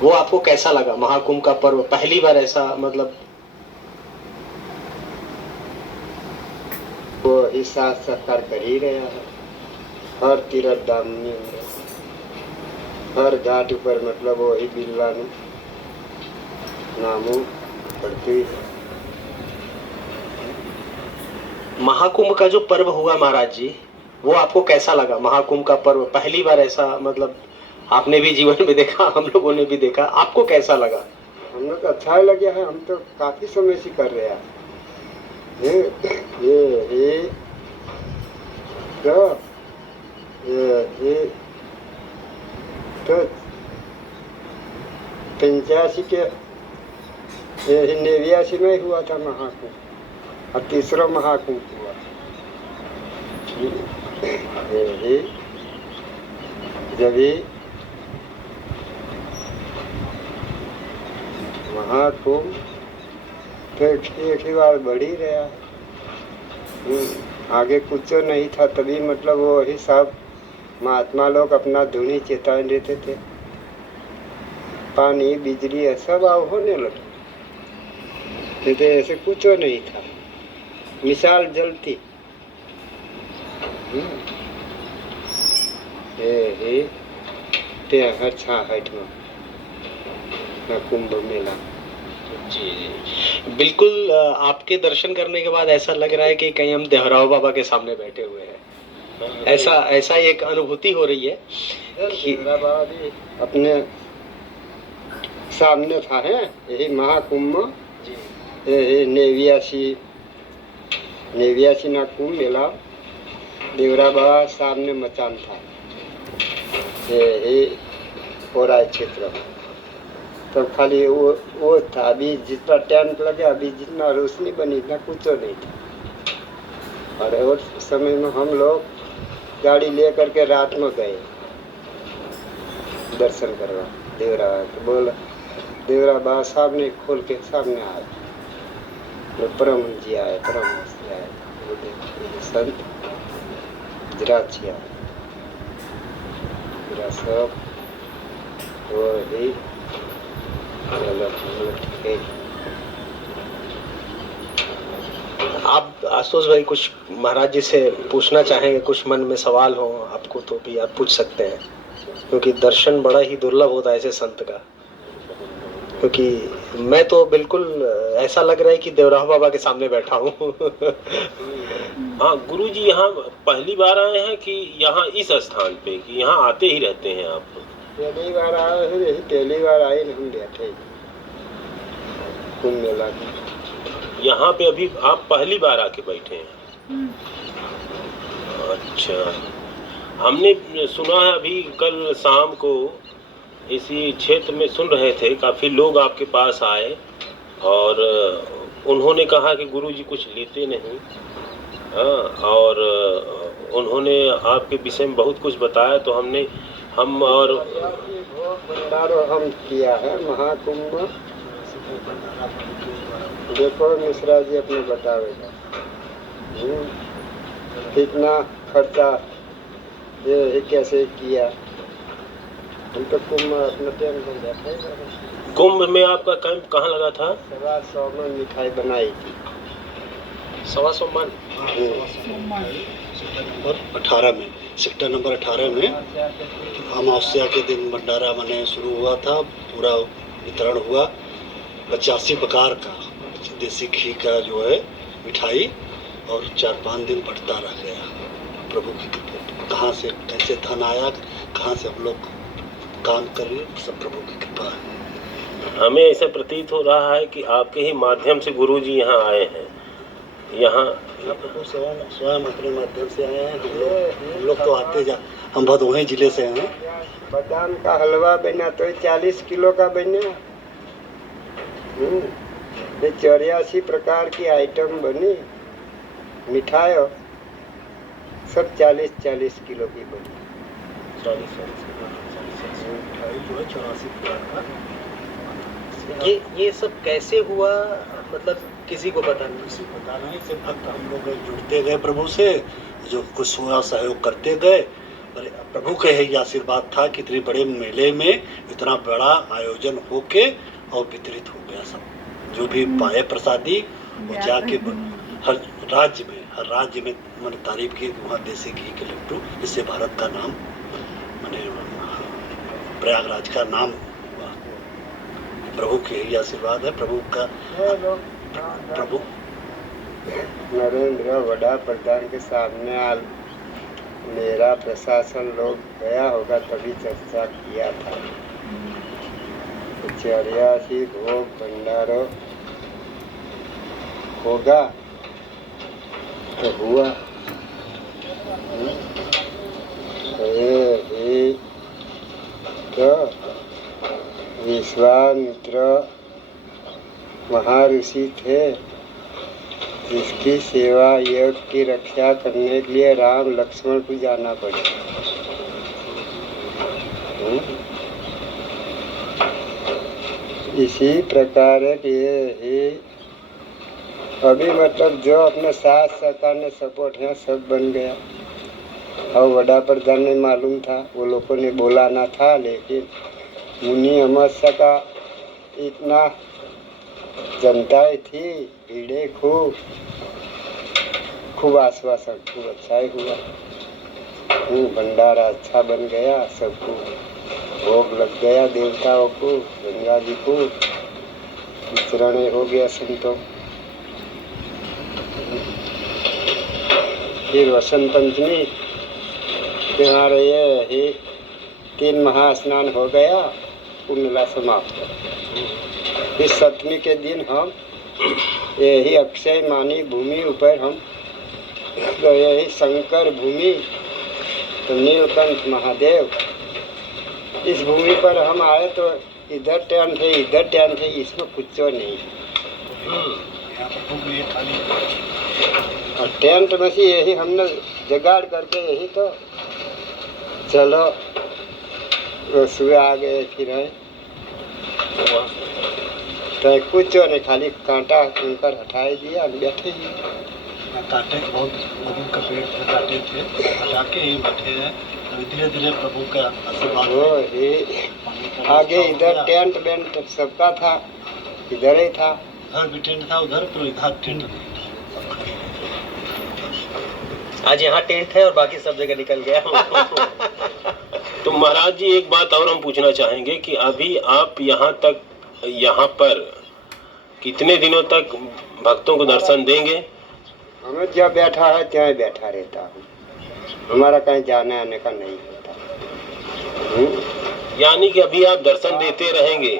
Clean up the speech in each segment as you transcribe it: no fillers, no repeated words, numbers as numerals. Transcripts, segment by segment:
वो आपको कैसा लगा? महाकुंभ का पर्व पहली बार ऐसा मतलब वो ही साथ सत्कार कर ही रहा है। हर तीरथ धाम ની અંદર हर घाट पर मतलब वो ही बिलवानु नामों पड़ती है। महाकुंभ का जो पर्व हुआ महाराज जी, वो आपको कैसा लगा? महाकुंभ का पर्व पहली बार ऐसा मतलब आपने भी जीवन में देखा, हम लोगों ने भी देखा, आपको कैसा लगा? हम लोग अच्छा ही लगे है। हम तो काफी समय से कर रहे हैं ये तो 85 के 89 में हुआ था महाकुंभ और तीसरा महाकुंभ हुआ। जब महाकुंभ फिर एक ही बार बढ़ ही रहा है। आगे कुछ नहीं था तभी मतलब वो ही सब महात्मा लोग अपना धुनी चेतावनी देते थे। पानी बिजली सब होने लगे, नहीं तो ऐसे कुछ नहीं था। मिसाल जलती हर 66 में कुंभ मेला। जी जी बिल्कुल। आपके दर्शन करने के बाद ऐसा लग रहा है कि कहीं हम देहराव बाबा के सामने बैठे हुए हैं। ऐसा एक अनुभूति हो रही है कि बाबा भी अपने सामने था है। यही महाकुंभ यही 89 ना कुंभ मेला देवरा बाबा सामने मचान था यही पोराय क्षेत्र में। तो खाली वो था। अभी जितना टेंट लगे, अभी जितना रोशनी बनी इतना कुछ नहीं था। और उस समय में हम लोग गाड़ी ले करके रात में गए दर्शन करवा देवरा। तो बोला देवरा बाबा साहब ने खोल के सामने आए, परम जी आए, परम जी आए, संत जराची आए, सब वो ही आप आशुतोष भाई कुछ महाराज जी से पूछना चाहेंगे? कुछ मन में सवाल हो आपको तो भी आप पूछ सकते हैं, क्योंकि दर्शन बड़ा ही दुर्लभ होता है ऐसे संत का। क्योंकि मैं तो बिल्कुल ऐसा लग रहा है कि देवराह बाबा के सामने बैठा हूँ। हाँ गुरु जी, यहाँ पहली बार आए हैं कि यहाँ इस स्थान पे, कि यहाँ आते ही रहते हैं आप? पहली बार आए हैं, यही पहली बार आए हम बैठे कुंभ मेला में। यहाँ पे अभी आप पहली बार आके बैठे हैं? अच्छा। हमने सुना है अभी कल शाम को इसी क्षेत्र में सुन रहे थे, काफी लोग आपके पास आए और उन्होंने कहा कि गुरु जी कुछ लेते नहीं। हाँ, और उन्होंने आपके विषय में बहुत कुछ बताया। तो हम और भंडारो हम किया है महाकुंभ। देखो मिश्रा जी अपने बतावेगा कितना खर्चा ये कैसे किया। हम तो कुंभ अपना टाइम बन जाता है। कुंभ में आपका कैंप कहाँ लगा था? 100 में मिठाई बनाई थी। 125 मन और 18 में सेक्टर नंबर 18 में अमावस्या के दिन भंडारा मने शुरू हुआ था। पूरा वितरण हुआ 85 प्रकार का देसी घी का जो है मिठाई, और 4-5 दिन बढ़ता रह गया। प्रभु की कृपा, कहाँ से कैसे धन आया, कहाँ से हम लोग काम कर रहे, सब प्रभु की कृपा है। हमें ऐसा प्रतीत हो रहा है कि आपके ही माध्यम से गुरु जी यहाँ आए हैं। यहाँ प्रभु स्वयं अपने माध्यम से आए हैं। हम लोग तो आते जा, हम भदोही जिले से हैं। बादाम का हलवा बना तो 40 किलो का बना। ये 84 प्रकार की आइटम बनी, मिठाई सब 40 किलो की बनी। 40 मिठाई जो है 84 प्रकार का। ये सब कैसे हुआ, मतलब किसी को पता नहीं? किसी को पता नहीं, सिर्फ भक्त हम लोग जुड़ते गए प्रभु से, जो कुछ हुआ सहयोग करते गए, पर प्रभु का यही आशीर्वाद था कि इतने बड़े मेले में इतना बड़ा आयोजन होके और वितरित हो गया सब। जो भी पाए प्रसादी वो जाके हर राज्य में मैंने तारीफ की वहाँ देसी घी के लड्डू, इससे भारत का नाम मैंने प्रयागराज का नाम हुआ। प्रभु के यही आशीर्वाद है। प्रभु नरेंद्र वड़ा प्रधान के सामने मेरा प्रशासन लोग गया होगा तभी चर्चा किया था। 84 भोग भंडारो होगा तो हुआ। ये तो विश्वामित्र महर्षि थे जिसकी सेवा यज्ञ की रक्षा करने के लिए राम लक्ष्मण को जाना पड़े। इसी प्रकार ये अभी मतलब जो अपने साथ सरकार ने सपोर्ट है सब बन गया। और वड़ा प्रधान ने मालूम था, वो लोगों ने बोला ना था, लेकिन मुनि अमावस्या का इतना जनता थी, भीड़े खूब आश्वासन, खूब अच्छा ही हुआ। भंडारा अच्छा बन गया, सबको भोग लग गया, देवताओं को, गंगा जी को विचरण हो गया संतों। फिर वसंत पंचमी त्योहार ये 3 महास्नान हो गया, कुंडला समाप्त। इस सप्तमी के दिन हम यही अक्षय मानी भूमि ऊपर हम तो यही शंकर भूमि तो नीलकंठ महादेव, इस भूमि पर हम आए तो इधर टेंट है, इधर टेंट है, इसमें कुछ नहीं। और टेंट में से यही हमने जुगाड़ करके यही तो चलो सुबह आ गए। फिर है तो कुछ नहीं, खाली कांटा उनकर हटाई दिया, बैठे ही कांटे बहुत लोगों का पेड़ पे काटे थे, हटा के ही बैठे हैं। धीरे धीरे प्रभु का आशीर्वाद वो ही आगे इधर टेंट वेंट सबका था, इधर ही था, उधर भी टेंट था, उधर तो इधर टेंट नहीं। आज यहाँ टेंट है और बाकी सब जगह निकल गया। तो महाराज जी एक बात और हम पूछना चाहेंगे कि अभी आप यहाँ पर कितने दिनों तक भक्तों को दर्शन देंगे? हमें जब बैठा है ત્યાં बैठा रहता हूँ, हमारा कहीं जाने आने का नहीं होता। यानी कि अभी आप दर्शन देते रहेंगे?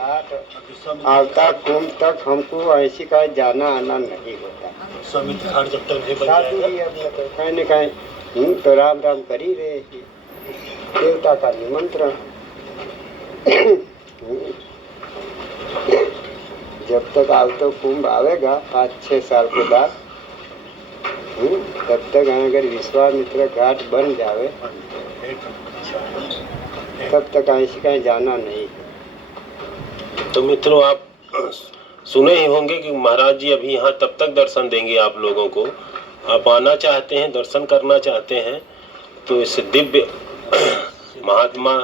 आवता कुंभ तक हमको ऐसी कहीं जाना आना नहीं होता। जब तक नहीं बन जाएगा कहीं न कहीं तो राम राम कर ही रहे हैं, देवता का निमंत्रण। जब तक आवतो कुंभ आवेगा 5-6 साल के बाद, तब तक अगर विश्वामित्र घाट बन जावे तब तक ऐसी कहीं जाना नहीं। तो मित्रों, आप सुने ही होंगे कि महाराज जी अभी यहाँ तब तक दर्शन देंगे आप लोगों को। आप आना चाहते हैं, दर्शन करना चाहते हैं तो इस दिव्य महात्मा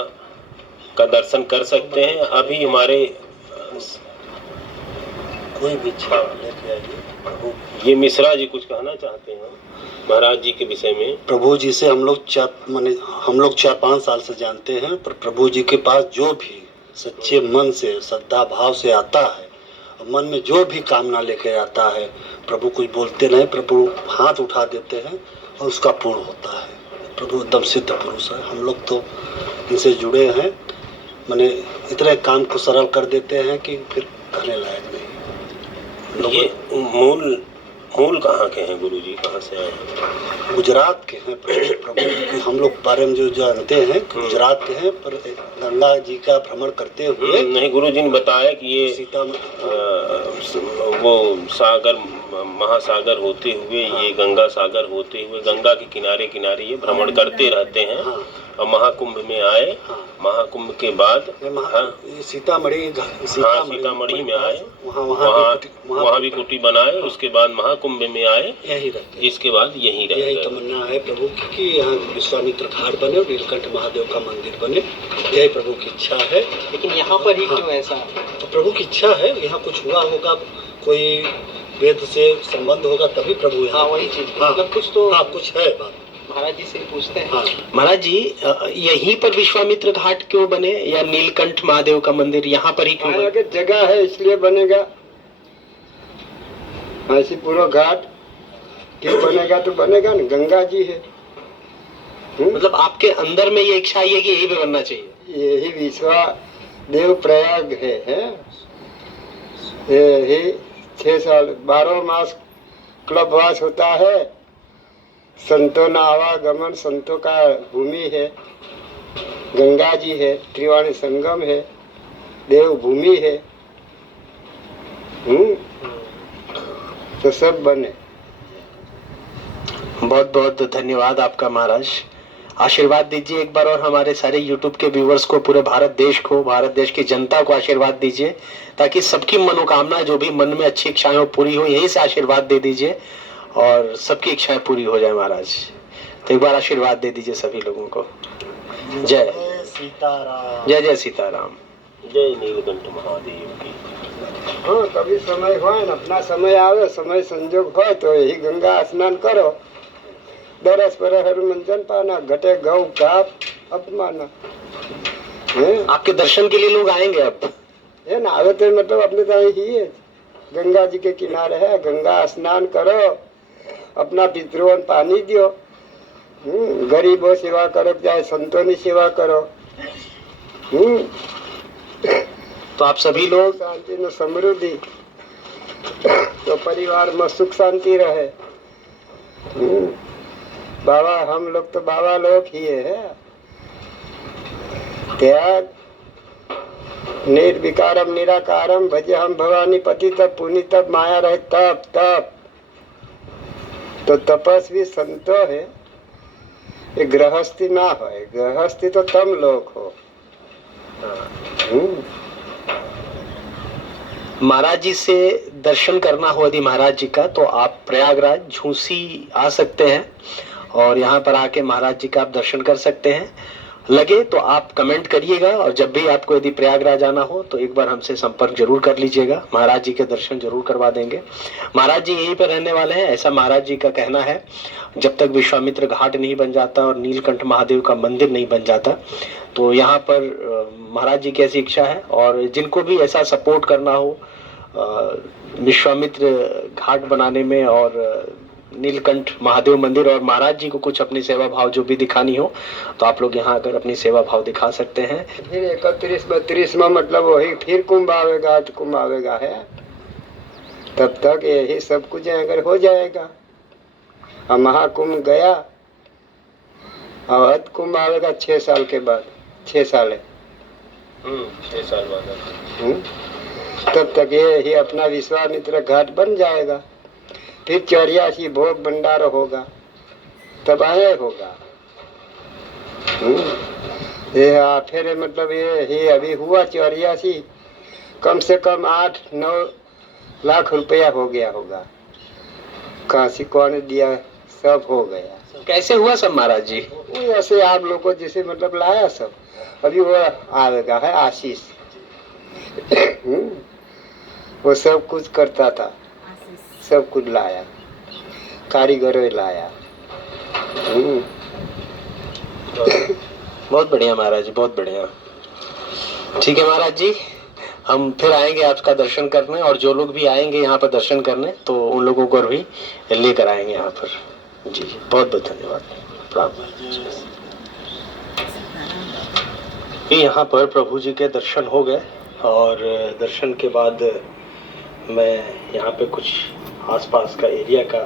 का दर्शन कर सकते हैं। अभी हमारे कोई भी इच्छा लेके आइए। ये मिश्रा जी कुछ कहना चाहते हैं महाराज जी के विषय में। प्रभु जी से हम लोग 4-5 साल से जानते हैं, पर प्रभु जी के पास जो भी सच्चे मन से श्रद्धा भाव से आता है, मन में जो भी कामना लेकर आता है, प्रभु कुछ बोलते नहीं, प्रभु हाथ उठा देते हैं और उसका पूर्ण होता है। प्रभु एकदम सिद्ध पुरुष है। हम लोग तो इनसे जुड़े हैं, मैंने इतने काम को सरल कर देते हैं कि फिर कहने लायक नहीं। ये मूल कहाँ के हैं गुरु जी, कहाँ से आए हैं? गुजरात के हैं प्रभु के। हम लोग बारे में जो जानते हैं गुजरात के हैं, पर गंगा जी का भ्रमण करते हुए नहीं, गुरु जी ने बताया कि ये सीता वो सागर महासागर होते हुए ये गंगा सागर होते हुए गंगा के किनारे किनारे ये भ्रमण करते रहते हैं और महाकुंभ में आए। महाकुंभ के बाद सीतामढ़ी सीतामढ़ी में आए, वहाँ भी कुटी बनाए। उसके बाद महाकुंभ में आए, यही रहते। इसके बाद यही रह यही गए। तमन्ना है प्रभु की कि यहाँ विश्वामित्र घाट बने और नीलकंठ महादेव का मंदिर बने, यही प्रभु की इच्छा है। लेकिन यहाँ पर ही क्यों ऐसा? तो प्रभु की इच्छा है, यहाँ कुछ हुआ होगा, कोई वेद से संबंध होगा तभी प्रभु यहाँ। वही चीज मतलब कुछ तो कुछ है बात। महाराज जी से पूछते हैं। महाराज जी, यहीं पर विश्वामित्र घाट क्यों बने या नीलकंठ महादेव का मंदिर यहाँ पर ही क्यों बने? आगे जगह है इसलिए बनेगा। ऐसी पूरा घाट क्यों बनेगा? तो बनेगा ना, गंगा जी है। मतलब आपके अंदर में ये इच्छा है कि यही पे बनना चाहिए। यही विश्वा देव प्रयाग है? यही 6 साल 12 मास क्लबवास होता है। संतों का आवागमन, संतों का भूमि है, गंगा जी है, त्रिवाणी संगम है, देव भूमि है। तो सब बने। बहुत बहुत धन्यवाद आपका महाराज। आशीर्वाद दीजिए एक बार और हमारे सारे YouTube के व्यूवर्स को, पूरे भारत देश को, भारत देश की जनता को आशीर्वाद दीजिए ताकि सबकी मनोकामना जो भी मन में अच्छी इच्छाएं हो पूरी हो। यहीं से आशीर्वाद दे दीजिए और सबकी इच्छाएं पूरी हो जाए महाराज। तो एक बार आशीर्वाद दे दीजिए सभी लोगों को। जय सीताराम। जय जय सीताराम। जय नीलकंठ महादेव की। हाँ, कभी समय हो न, अपना समय आवे, समय संजोग हो तो यही गंगा स्नान करो। दरस पर हनुमंजन पाना, घटे गौ काप अपमाना। आपके दर्शन के लिए लोग आएंगे अब है ना? आवे तो मतलब अपने तो ही है, गंगा जी के किनारे है, गंगा स्नान करो, अपना पितरों पानी दियो, गरीबों सेवा करो, चाहे संतों की सेवा करो। तो आप सभी लोग शांति में समृद्धि, तो परिवार में सुख शांति रहे। बाबा, हम लोग तो बाबा लोग ही है। त्याग निर्विकारम निराकारम भजे हम भवानी पति तब पुनि तब माया रहे तब तब। तो तपस्वी संतो है, ये गृहस्थी ना हो। गृहस्थी तो तुम लोग हो। महाराज जी से दर्शन करना हो यदि महाराज जी का, तो आप प्रयागराज झूसी आ सकते हैं और यहाँ पर आके महाराज जी का आप दर्शन कर सकते हैं। लगे तो आप कमेंट करिएगा और जब भी आपको यदि प्रयागराज आना हो तो एक बार हमसे संपर्क जरूर कर लीजिएगा। महाराज जी के दर्शन जरूर करवा देंगे। महाराज जी यहीं पर रहने वाले हैं, ऐसा महाराज जी का कहना है। जब तक विश्वामित्र घाट नहीं बन जाता और नीलकंठ महादेव का मंदिर नहीं बन जाता, तो यहाँ पर महाराज जी की ऐसी इच्छा है। और जिनको भी ऐसा सपोर्ट करना हो विश्वामित्र घाट बनाने में और नीलकंठ महादेव मंदिर और महाराज जी को कुछ अपनी सेवा भाव जो भी दिखानी हो, तो आप लोग यहाँ आकर अपनी सेवा भाव दिखा सकते हैं। फिर 31-32 में मतलब वही फिर कुंभ आवेगा, तो कुंभ आवेगा है। तब तक यही सब कुछ अगर हो जाएगा। और महाकुंभ गया, अवध कुंभ आवेगा 6 साल के बाद। 6 साल है। 6 साल बाद तब तक ये ही अपना विश्वामित्र घाट बन जाएगा। फिर 84 भोग भंडार होगा, तब आए होगा। ये फिर मतलब ये अभी हुआ 84, कम से कम 8-9 लाख रुपया हो गया होगा। काशी कौन दिया, सब हो गया। कैसे हुआ सब महाराज जी? वो ऐसे आप लोगों को जिसे मतलब लाया सब। अभी वो आवेगा है आशीष। वो सब कुछ करता था, सब कुछ लाया, कारीगरों लाया। बहुत बढ़िया महाराज जी, बहुत बढ़िया। ठीक है महाराज जी, हम फिर आएंगे आपका दर्शन करने और जो लोग भी आएंगे यहाँ पर दर्शन करने तो उन लोगों को भी लेकर आएंगे यहाँ पर। जी बहुत बहुत धन्यवाद। प्रणाम। यहाँ पर प्रभु जी के दर्शन हो गए और दर्शन के बाद मैं यहाँ पे कुछ आसपास का एरिया का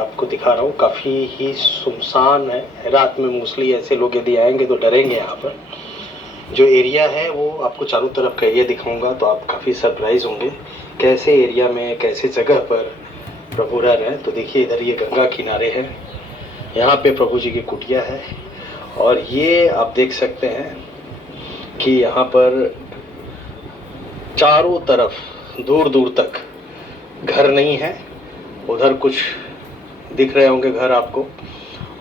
आपको दिखा रहा हूँ। काफ़ी ही सुनसान है। रात में मोस्टली ऐसे लोग यदि आएंगे तो डरेंगे। यहाँ पर जो एरिया है वो आपको चारों तरफ का एरिया दिखाऊंगा तो आप काफ़ी सरप्राइज होंगे। कैसे एरिया में, कैसे जगह पर प्रभु रह रहे हैं। तो देखिए इधर ये गंगा किनारे है, यहाँ पे प्रभु जी की कुटिया है और ये आप देख सकते हैं कि यहाँ पर चारों तरफ दूर दूर तक घर नहीं है। उधर कुछ दिख रहे होंगे घर आपको,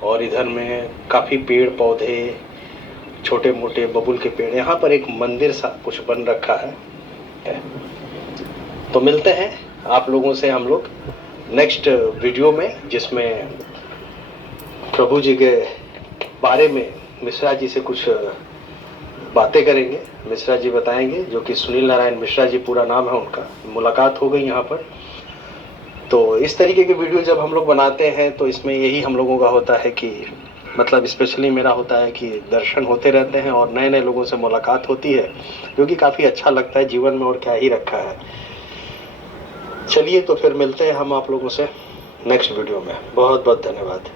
और इधर में काफ़ी पेड़ पौधे, छोटे मोटे बबुल के पेड़। यहाँ पर एक मंदिर सा कुछ बन रखा है। तो मिलते हैं आप लोगों से हम लोग नेक्स्ट वीडियो में, जिसमें प्रभु जी के बारे में मिश्रा जी से कुछ बातें करेंगे। मिश्रा जी बताएंगे, जो कि सुनील नारायण मिश्रा जी पूरा नाम है उनका। मुलाकात हो गई यहाँ पर। तो इस तरीके के वीडियो जब हम लोग बनाते हैं तो इसमें यही हम लोगों का होता है कि मतलब स्पेशली मेरा होता है कि दर्शन होते रहते हैं और नए नए लोगों से मुलाकात होती है, जो कि काफ़ी अच्छा लगता है जीवन में, और क्या ही रखा है। चलिए तो फिर मिलते हैं हम आप लोगों से नेक्स्ट वीडियो में। बहुत बहुत धन्यवाद।